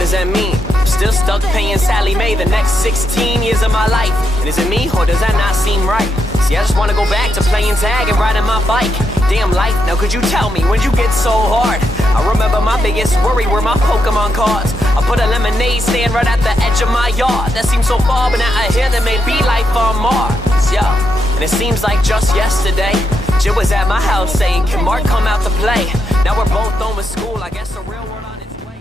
what does that mean? I'm still stuck paying Sally Mae the next 16 years of my life. And is it me, or does that not seem right? See, I just wanna go back to playing tag and riding my bike. Damn life, now could you tell me, when'd you get so hard? I remember my biggest worry were my Pokemon cards. I put a lemonade stand right at the edge of my yard. That seems so far, but now I hear there may be life on Mars. Yeah, and it seems like just yesterday Jill was at my house saying, can Mark come out to play? Now we're both done with school, I guess the real world on its way.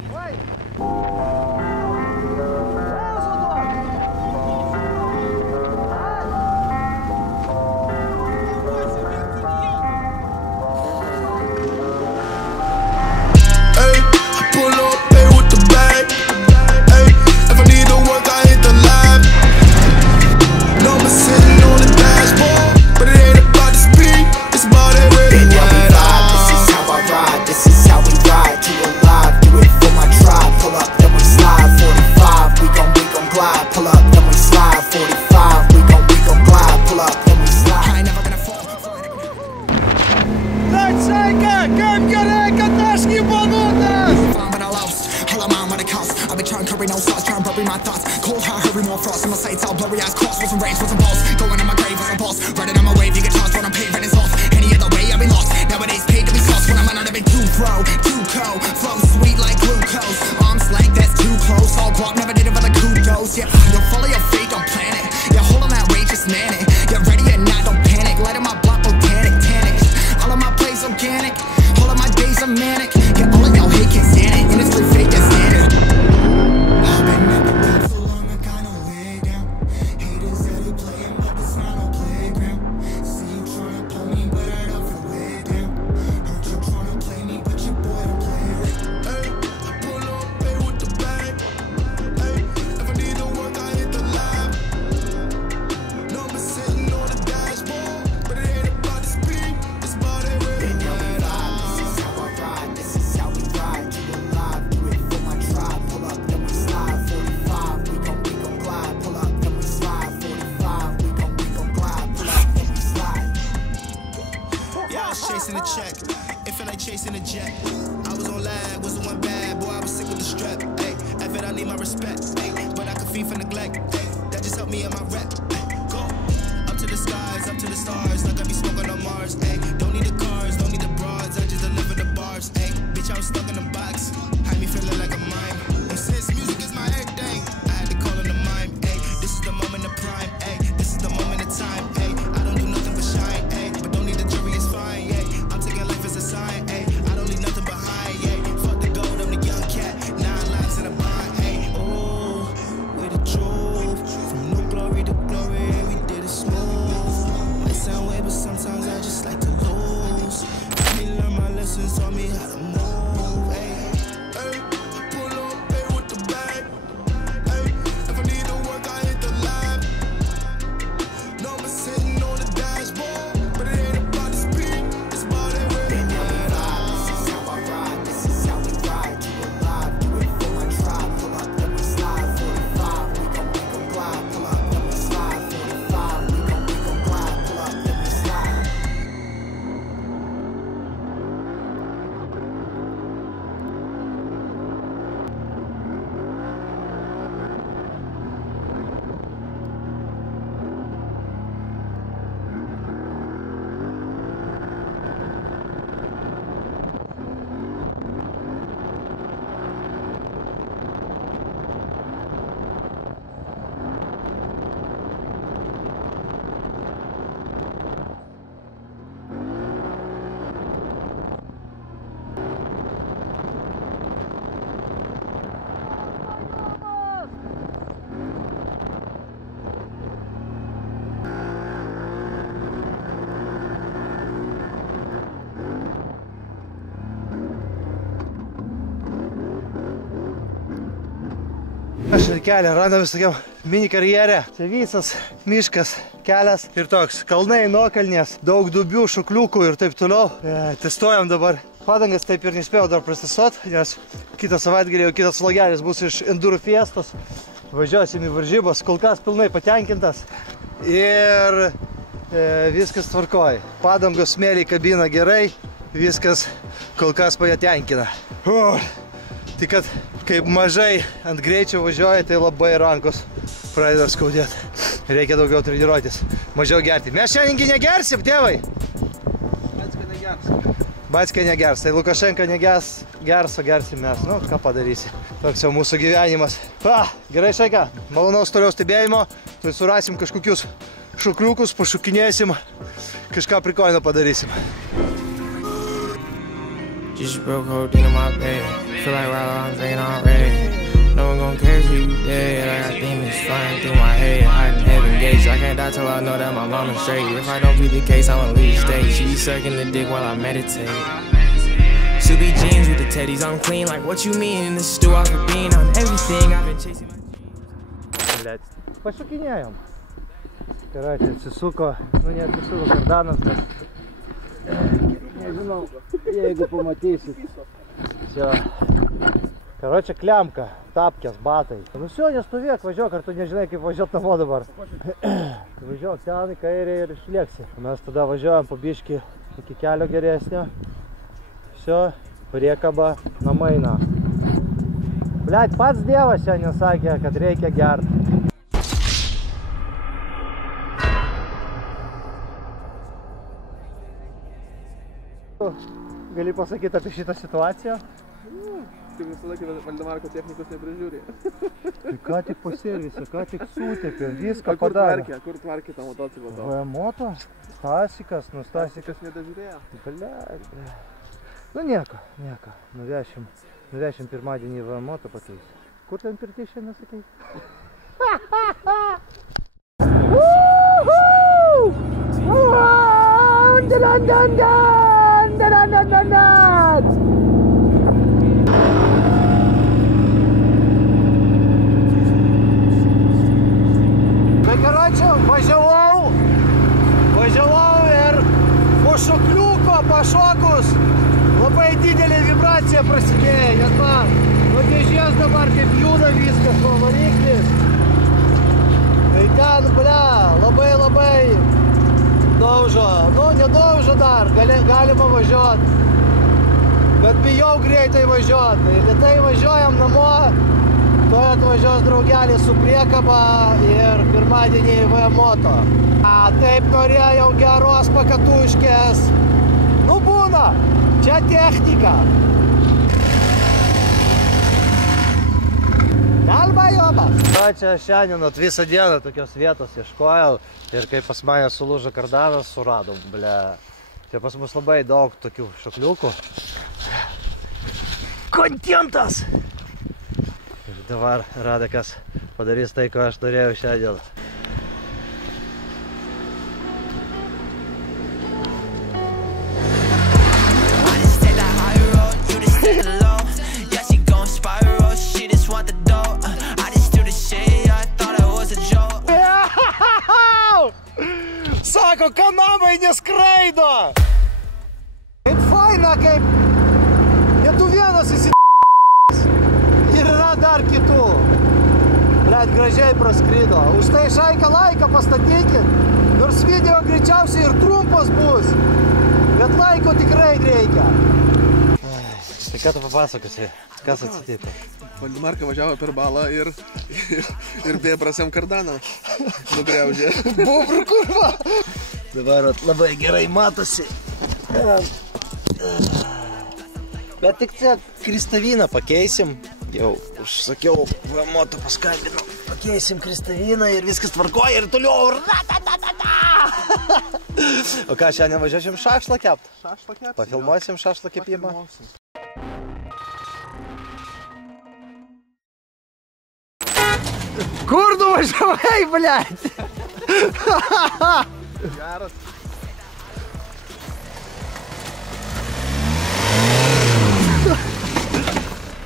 Hey, I pull up, pay with the bag. Hey, if I need to work, I hit the lab. Number sitting on the dashboard, but it ain't about the speed, it's about that way. This is how I ride, this is how we ride. To alive, do it for my tribe. Pull up, then we slide. 45, we gon' glide. Pull up, then we slide. 45, we gon' glide. Pull up, then we slide. I ain't never gonna fall. Let's take it! Get taski bonus! Find when I lost, all I'm on what it costs. I've been trying to curry no sauce, trying to bury my thoughts. Cold heart, hurry, more frost. In my sights, all blurry eyes cross. Wasn't range, wasn't balls. Going in my grave, wasn't balls. Riding on my wave, you get tossed when I'm paving it's off. Any other way, I've been lost. Nowadays, paid to be sauce. When I'm on I've been too pro, too cold. Flow sweet like glucose. Arms length, that's too close. All guap, never did it for the kudos. Yeah, you'll follow your fate, don't plan it. Yeah, hold on that way, just man it. You're ready or not, don't panic. Light in my block, botanic, tannic. All of my plays organic. All of my days are manic. Yeah, all of y'all hate can't stand it. Industry fake, that's standard. I've been at the top so long, I kinda way down. Haters that they playing, but it's not a playground. See you tryna pull me, but I don't feel way down. Heard you tryna play me, but your boy don't play it. Hey, I pull up, pay with the bag. Hey, if I need to work, I hit the lab. Number sitting on the dashboard, but it ain't about the speed, it's about that way. This is how I ride, this is how we ride. To alive, do it for my tribe. Pull up, then we slide. 45, we gon' glide. Pull up, then we slide. 45, we gon' glide. Pull up, then we slide. Yeah, I was chasing a check. It felt like chasing a jet. I was on lag, wasn't one bad. Boy, I was sick with the strep. Ay, F it, I need my respect. Ay, but I could feed for neglect. Ay, that just helped me in my rep. Ay, go up to the skies, up to the stars. Like I be smoking on Mars. Ay, don't need the cars, don't need the broads. I just deliver the bars. Ay, bitch, I was stuck in a box. Had me feeling like a mime. And since music is my everything, I had to call on the mime. Ay, this is the moment of prime. Ay, this is the moment of time. Ay, I don't do nothing but shine. Ay, but don't need the jury, it's fine. Ay, I'm taking life as a sign. Ay, I don't leave nothing behind. Ay, fuck the gold, I'm the young cat. 9 lives in a bind. Ay, oh, we the truth. From no glory to glory, we did it smooth. Might sound weird, but sometimes I just like to lose. Let me learn my lessons, taught me how to move. Ay, ay, I pull up, pay with the bag. Ay, if I need to work, I hit the lab. Number sitting on the dashboard, but it ain't about the speed, it's about that way. This is how I ride, this is how we ride. To alive, do it for my tribe. Pull up, then we slide. 45, we gon' glide. Pull up, then we slide. 45, we gon' glide. Pull up, then we slide. Aš kelią randamės tokiam mini karjerę. Čia visas miškas, kelias ir toks kalnai, nuokalnės, daug dubių, šukliukų ir taip toliau. Testuojam dabar. Padangas taip ir nespėjau dar prastisot, nes kitą savaitgalį jau kitas vlogelis bus iš Enduro Fiestos. Važiuosim į varžybas, kol kas pilnai patenkintas. Ir viskas tvarkoja. Padangos smėliai kabina gerai, viskas kol kas mane tenkina. Tik kad kaip mažai ant greičio važiuoja, tai labai rankos pradeda skaudėti. Reikia daugiau treniruotis, mažiau gerti. Mes šiandien negersim, tėvai? Batskė negers, tai Lukašenka negers, o gersim mes. Nu, ką padarysi. Toks jau mūsų gyvenimas. Gerai, Šaika, malonaus toliau stebėjimo. Tai surasim kažkokius šukliukus, pašukinėsim, kažką prikoino padarysim. Just broke holding in my bed. Feel like I'm drinking already. No one gon' care if you dead. I got demons flying through my head. Hiding heaven gates. I can't die till I know that my mama's straight. If I don't be the case, I'ma leave stage. She be sucking the dick while I meditate. Should be jeans with the teddies. I'm clean like what you mean. In the stew off the bean on everything. I've been chasing my... Pašukinėjom. Karočią, atsisuko, nu neatsisuko kardanas, bet... Nežinau, jeigu pamatysit. Čia. Karočią, klemka, tapkės, batai. Nu siu, nestovėk, važiuok, ar tu nežinai, kaip važiuot namo dabar. Važiuok ten į kairę ir išlėksi. Mes tada važiuojam po biškį iki kelio geresnio. Siu, priekaba namaina. Blet, pats Dievas šiandien sakė, kad reikia gerti. Gali pasakyti apie šitą situaciją? Kaip visą laiką Valdemarko technikos neprižiūrė. Tai ką tik po servise, ką tik sutepė, viską padarė. Kur tvarkė tą motociklą tau? Moto? Stasikas, nu Stasikas. Nedažiūrėjo? Blet. Nu nieko. Nuvešim pirmadienį moto pakeis. Kur ten pirti šiandien sakei? Tai karočią, važiavau ir po šokliuko pašokus labai didelė vibracija prasidėjo, nes man nuo dėžės dabar kaip juda viskas, nuo variklis. Tai ten, labai daužo, nu nedaužo dar, galima važiuoti, bet bijau greitai važiuoti, tai lėtai važiuojam namo, toj atvažiuos draugelis su priekaba ir pirmadienį moto. Taip norėjau geros pakatuškės, nu būna, čia technika. Galba jobas. Čia šiandien visą dieną tokios vietos ieškojau ir kai pas mane sulūžo kardanas, suradom, ble. Čia pas mus labai daug tokių šokliukų. Kontentas! Ir dabar Radekas padarys tai, ko aš norėjau šiandien. Sako, kanamai neskraido! Kaip faina, kaip... Ne tu vienas esi ir yra dar kitų. Blet, gražiai praskrido. Už tai Šaiką laiką pastatykit. Nors video greičiausiai ir trumpas bus. Bet laiko tikrai reikia. Tai ką tu papasakosi? Kas atsitiko? Valdemarka važiavo per balą ir bėbrasiam kardaną nugriaužė. Bobrų kurva! Dabar labai gerai matosi. Bet tik čia kristaviną pakeisim. Jau užsakiau, moto paskambinau. Pakeisim kristaviną ir viskas tvarkoja ir toliau. O ką, šiandien važiuosim šašlą kept? Šašlą kept? Pafilmuosim šašlą kepimą? Kur nuvažiavai, blet? Geras.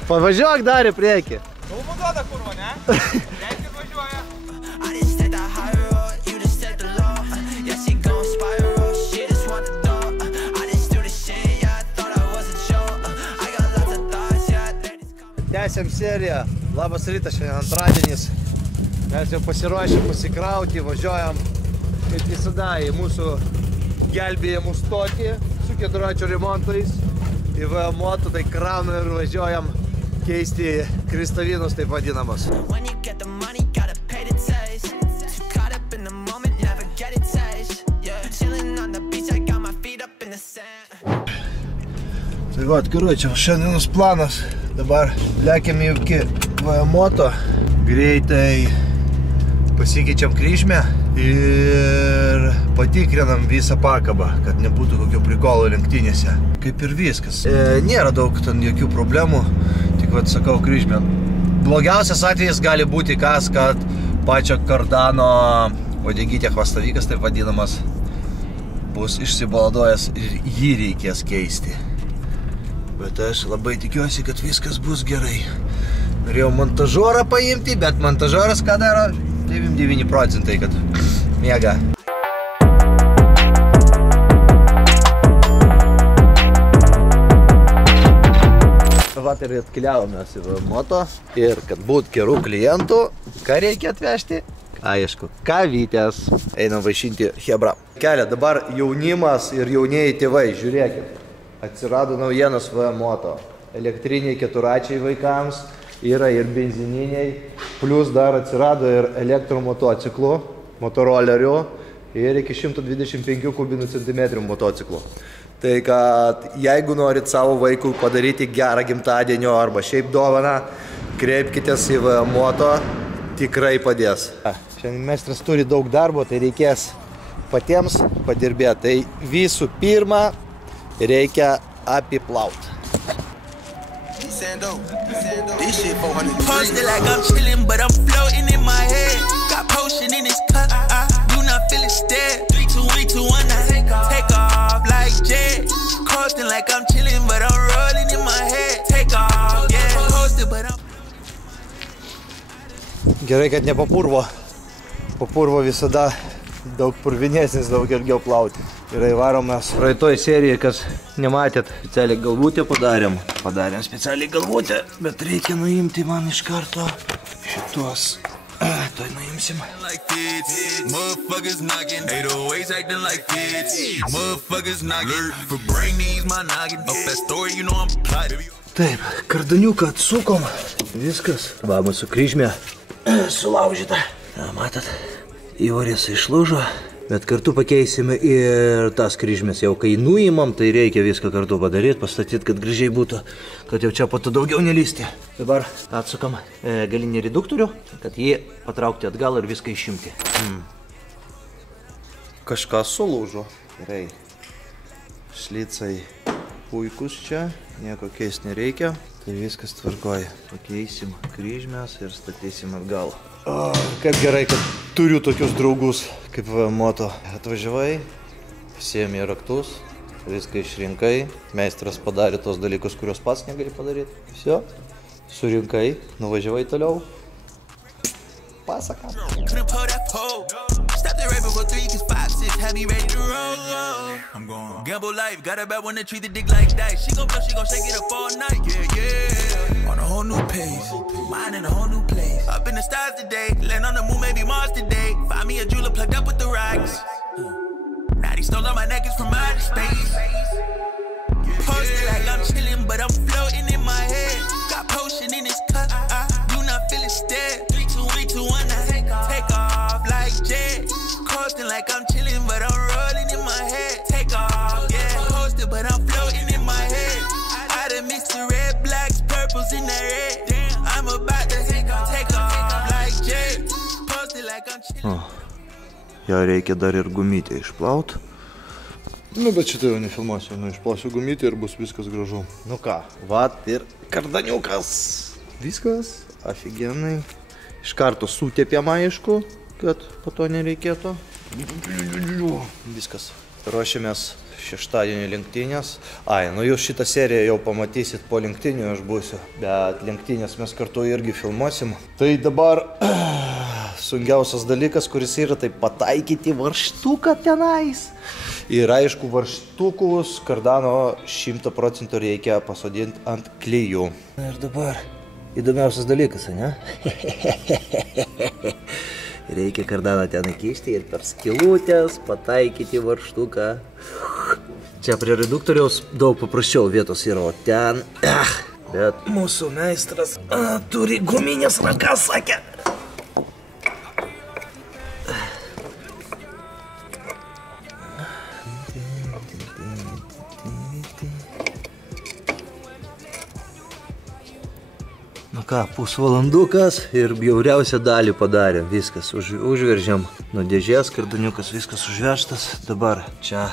Pavažiuok dar į priekį. Kalbų duoda kurva, ne? Reikia važiuoja. Tęsiam seriją. Labas rytas, šiandien antradienis. Mes jau pasiruošę pasikrauti, važiuojam kaip visada į mūsų gelbėjimų stotį su keturračių remontais. Į moto, tai kraunu ir važiuojam keisti kristalinus, taip vadinamas. Tai va, karočiau, šiandienos planas. Dabar lekiam iki Moto. Greitai pasikeičiam kryžmę ir patikrinam visą pakabą, kad nebūtų kokio prikolo lenktynėse. Kaip ir viskas. Nėra daug ten jokių problemų, tik vat sakau kryžmę. Blogiausias atvejis gali būti kas, kad pačio kardano uodegytė chvastavykas, taip vadinamas, bus išsibaladojęs ir jį reikės keisti. Bet aš labai tikiuosi, kad viskas bus gerai. Norėjau montažorą paimti, bet montažoras ką daro? 99%, kad miega. Vat ir atkeliavome į Moto ir kad būt gerų klientų, ką reikia atvežti? Aišku, kavytės. Einam vaišinti Hebra. Kelia, dabar jaunimas ir jaunieji tėvai, žiūrėkit. Atsirado naujienos Moto. Elektriniai keturačiai vaikams, yra ir benzininiai, plus dar atsirado ir elektromotociklų, motorolerių ir iki 125 kubinių centimetrų motociklų. Tai kad jeigu norit savo vaikui padaryti gerą gimtadienio arba šiaip dovaną, kreipkitės į Moto, tikrai padės. Šiandien meistras turi daug darbo, tai reikės patiems padirbėti. Tai visų pirma, reikia apiplauti. Posted like I'm chilling, but I'm floating in my head. Got potion in this cup, I do not feel it stead. 3, 2, 1, I take off like jet. Coasting like I'm chilling, but I'm rolling in my head. Take off, yeah. Posted, but I'm... Gerai, kad ne papurvo. Papurvo visada daug purvinesnis, daug ilgiau plauti. Yra įvarom mes praeitoj serijai, kas nematėt, specialiai galvutę padarėm. Padarėm specialiai galvutę, bet reikia nuimti man iš karto šitos. Toj nuimsim. Taip, kardaniuką atsukom. Viskas. Va, mūsų kryžmė sulaužyta. Matot, įvaris išlūžo. Bet kartu pakeisime ir tas kryžmės. Jau kai nuimam, tai reikia viską kartu padaryti, pastatyti, kad gražiai būtų, kad jau čia po to daugiau nelysti. Dabar atsukam galinį reduktorių, kad jį patraukti atgal ir viską išimti. Kažkas sulūžo. Gerai. Šlicai puikus čia, nieko keisti nereikia. Tai viskas tvarkoja. Pakeisim kryžmės ir statysim atgal. O, kaip gerai, kad turiu tokius draugus kaip Moto. Atvažiavai, pasiėmė raktus, viską išrinkai, meistras padarė tos dalykus, kuriuos pats negali padaryti. Visio, surinkai, nuvažiavai toliau. Pasaka. I'm going gamble life, got a bad one to treat the dick like that. She gon' shake it up all night, yeah. On a whole new pace, mine in a whole new place. Up in the stars today, land on the moon, maybe Mars today. Find me a jeweler plugged up with the rocks. Now these stones on my neck is from outer space. Posted like I'm chilling, but I'm floating in my head. Got potion in this cup, I do not feel it stead. 3, 2, 1, I take off like jet. Coasting like I'm chilling, but I'm rolling in my head. Take off, yeah. Posted, but I'm floating in my head. I done mixed the red, blacks, purples in the red. Damn, I'm about to take off like jet. Posted like I'm chilling. Jo reikia dar ir gumytę išplaut. Nu, bet šitą jau nefilmuosiu. Nu, išplausiu gumytę ir bus viskas gražu. Nu ką, vat ir kardaniukas. Viskas, aфиgenai. Iš karto sutepėm, aišku, kad po to nereikėtų. Viskas. Ruošiamės šeštadienio lenktynės. Ai, nu jūs šitą seriją jau pamatysit po lenktynių, aš būsiu. Bet lenktynės mes kartu irgi filmuosim. Tai dabar sunkiausias dalykas, kuris yra, tai pataikyti varžtuką tenais. Ir aišku, varžtukus kardano 100% reikia pasodinti ant klijų. Ir dabar įdomiausias dalykas, ne? Reikia kardaną ten įkišti ir per skylutės pataikyti varžtuką. Čia prie reduktoriaus daug paprasčiau vietos yra, o ten... Bet mūsų meistras turi guminės rankas, sakė. Nu ką, pusvalandukas ir bjauriausią dalį padarė. Viskas, užveržiam nuo dėžės, kardaniukas, viskas užvežtas. Dabar čia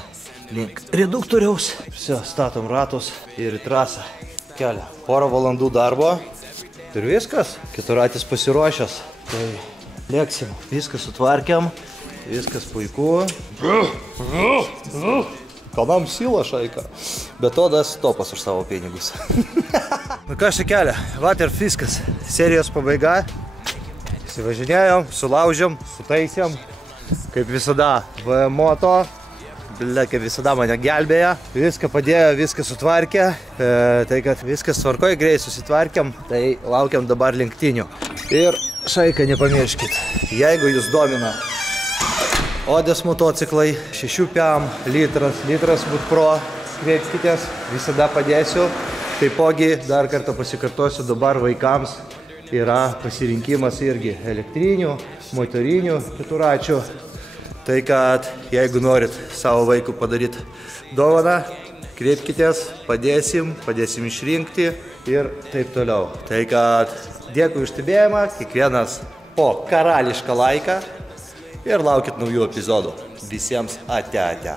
link reduktoriaus. Visi, statom ratus ir į trasą. Kelią. Porą valandų darbo ir viskas. Keturatis pasiruošęs. Tai lėksim. Viskas sutvarkiam. Viskas puiku. Kalnam sila šaika. Bet to das topas už savo pinigus. Nu ką šia kelia, vat ir viskas. Serijos pabaiga. Įsivažinėjom, sulaužėm, sutaisėm. Kaip visada, moto. Kaip visada mane gelbėja. Viską padėjo, viską sutvarkė. Tai kad viskas tvarkoja, greit susitvarkėm. Tai laukiam dabar lenktynių. Ir šaika nepamirškit. Jeigu jūs domina Odės motociklai, 6 PM, litras būt pro, kreipskitės, visada padėsiu. Taipogi, dar kartą pasikartosiu, dabar vaikams yra pasirinkimas irgi elektrinių, motorinių keturačių. Tai kad, jeigu norit savo vaikų padaryti dovaną, kreipkitės, padėsim išrinkti ir taip toliau. Tai kad, dėkui už stebėjimą, kiekvienas po karališką laiką. Ir laukit naujų epizodų. Visiems ate.